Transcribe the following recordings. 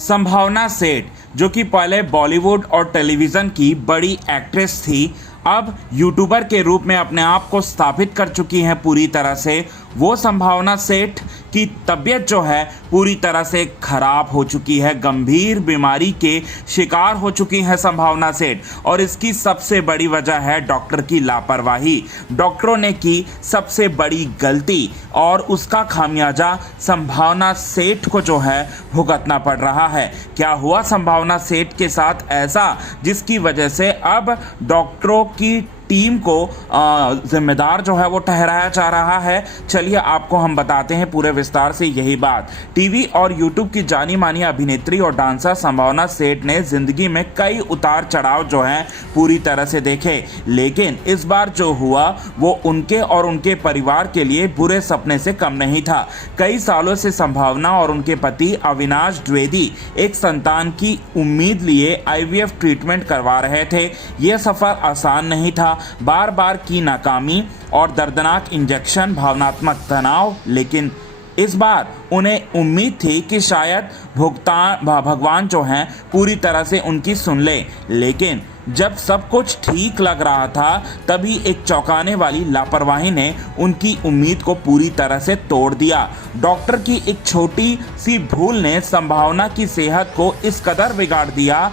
संभावना सेठ, जो कि पहले बॉलीवुड और टेलीविज़न की बड़ी एक्ट्रेस थी, अब यूट्यूबर के रूप में अपने आप को स्थापित कर चुकी हैं पूरी तरह से। वो संभावना सेठ की तबीयत जो है पूरी तरह से खराब हो चुकी है, गंभीर बीमारी के शिकार हो चुकी है संभावना सेठ। और इसकी सबसे बड़ी वजह है डॉक्टर की लापरवाही। डॉक्टरों ने की सबसे बड़ी गलती और उसका खामियाजा संभावना सेठ को जो है भुगतना पड़ रहा है। क्या हुआ संभावना सेठ के साथ ऐसा जिसकी वजह से अब डॉक्टरों की टीम को जिम्मेदार जो है वो ठहराया जा रहा है? चलिए आपको हम बताते हैं पूरे विस्तार से यही बात। टीवी और यूट्यूब की जानी मानी अभिनेत्री और डांसर संभावना सेठ ने जिंदगी में कई उतार चढ़ाव जो हैं पूरी तरह से देखे, लेकिन इस बार जो हुआ वो उनके और उनके परिवार के लिए बुरे सपने से कम नहीं था। कई सालों से संभावना और उनके पति अविनाश द्विवेदी एक संतान की उम्मीद लिए IVF ट्रीटमेंट करवा रहे थे। यह सफर आसान नहीं था, बार बार की नाकामी और दर्दनाक इंजेक्शन, भावनात्मक तनाव, लेकिन इस बार उन्हें उम्मीद थी कि शायद भगवान जो हैं पूरी तरह से उनकी सुन ले। लेकिन जब सब कुछ ठीक लग रहा था तभी एक चौंकाने वाली लापरवाही ने उनकी उम्मीद को पूरी तरह से तोड़ दिया। डॉक्टर की एक छोटी सी भूल ने संभावना की सेहत को इस कदर बिगाड़ दिया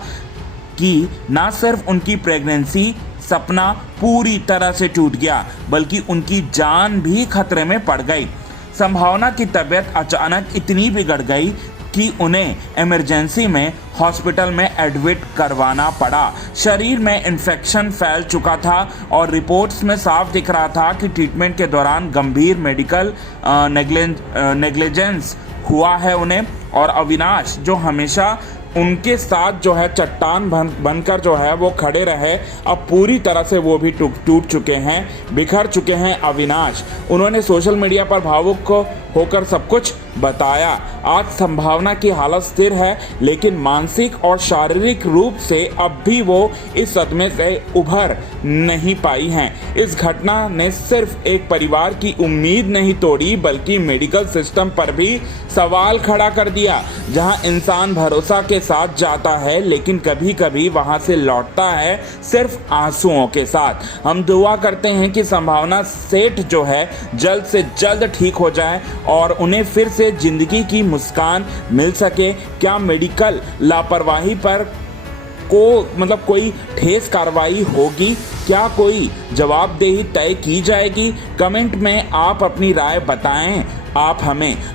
कि न सिर्फ उनकी प्रेगनेंसी सपना पूरी तरह से टूट गया, बल्कि उनकी जान भी खतरे में पड़ गई। संभावना की तबीयत अचानक इतनी बिगड़ गई कि उन्हें इमरजेंसी में हॉस्पिटल में एडमिट करवाना पड़ा। शरीर में इन्फेक्शन फैल चुका था और रिपोर्ट्स में साफ दिख रहा था कि ट्रीटमेंट के दौरान गंभीर मेडिकल नेग्लिजेंस हुआ है उन्हें। और अविनाश जो हमेशा उनके साथ जो है चट्टान बनकर जो है वो खड़े रहे, अब पूरी तरह से वो भी टूट चुके हैं, बिखर चुके हैं अविनाश। उन्होंने सोशल मीडिया पर भावुक होकर सब कुछ बताया। आज संभावना की हालत स्थिर है, लेकिन मानसिक और शारीरिक रूप से अब भी वो इस सदमे से उभर नहीं पाई हैं। इस घटना ने सिर्फ एक परिवार की उम्मीद नहीं तोड़ी, बल्कि मेडिकल सिस्टम पर भी सवाल खड़ा कर दिया। जहां इंसान भरोसा के साथ जाता है, लेकिन कभी कभी वहां से लौटता है सिर्फ आंसुओं के साथ। हम दुआ करते हैं कि संभावना सेठ जो है जल्द से जल्द ठीक हो जाए और उन्हें फिर से जिंदगी की मुस्कान मिल सके। क्या मेडिकल लापरवाही पर कोई ठेस कार्रवाई होगी? क्या कोई जवाबदेही तय की जाएगी? कमेंट में आप अपनी राय बताएं।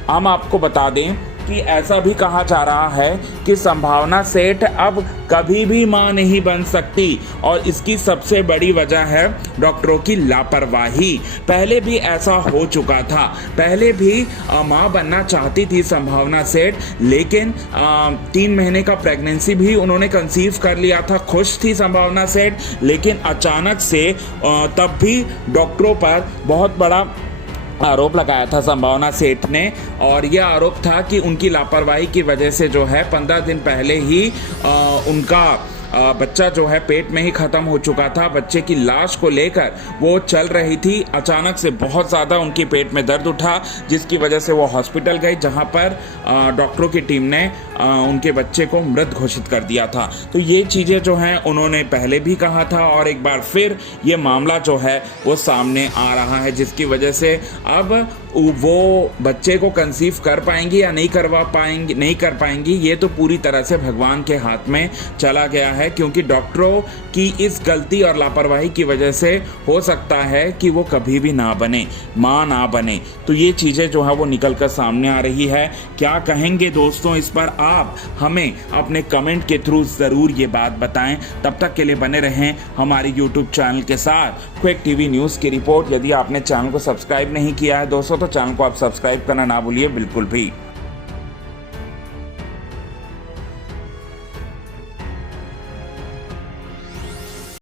हम आपको बता दें कि ऐसा भी कहा जा रहा है कि संभावना सेठ अब कभी भी मां नहीं बन सकती और इसकी सबसे बड़ी वजह है डॉक्टरों की लापरवाही। पहले भी ऐसा हो चुका था, पहले भी मां बनना चाहती थी संभावना सेठ, लेकिन 3 महीने का प्रेगनेंसी भी उन्होंने कंसीव कर लिया था। खुश थी संभावना सेठ, लेकिन अचानक से तब भी डॉक्टरों पर बहुत बड़ा आरोप लगाया था संभावना सेठ ने। और यह आरोप था कि उनकी लापरवाही की वजह से जो है 15 दिन पहले ही उनका बच्चा जो है पेट में ही ख़त्म हो चुका था। बच्चे की लाश को लेकर वो चल रही थी, अचानक से बहुत ज़्यादा उनके पेट में दर्द उठा, जिसकी वजह से वो हॉस्पिटल गई, जहां पर डॉक्टरों की टीम ने उनके बच्चे को मृत घोषित कर दिया था। तो ये चीज़ें जो हैं उन्होंने पहले भी कहा था और एक बार फिर ये मामला जो है वो सामने आ रहा है, जिसकी वजह से अब वो बच्चे को कंसीव कर पाएंगी या नहीं कर पाएंगी, ये तो पूरी तरह से भगवान के हाथ में चला गया है। क्योंकि डॉक्टरों की इस गलती और लापरवाही की वजह से हो सकता है कि वो कभी भी ना बने, मां ना बने। तो ये चीज़ें जो है वो निकल कर सामने आ रही है। क्या कहेंगे दोस्तों इस पर? आप हमें अपने कमेंट के थ्रू ज़रूर ये बात बताएं। तब तक के लिए बने रहें हमारे यूट्यूब चैनल के साथ। क्विक टीवी न्यूज़ की रिपोर्ट। यदि आपने चैनल को सब्सक्राइब नहीं किया है दोस्तों, तो चैनल को आप सब्सक्राइब करना ना भूलिए बिल्कुल भी।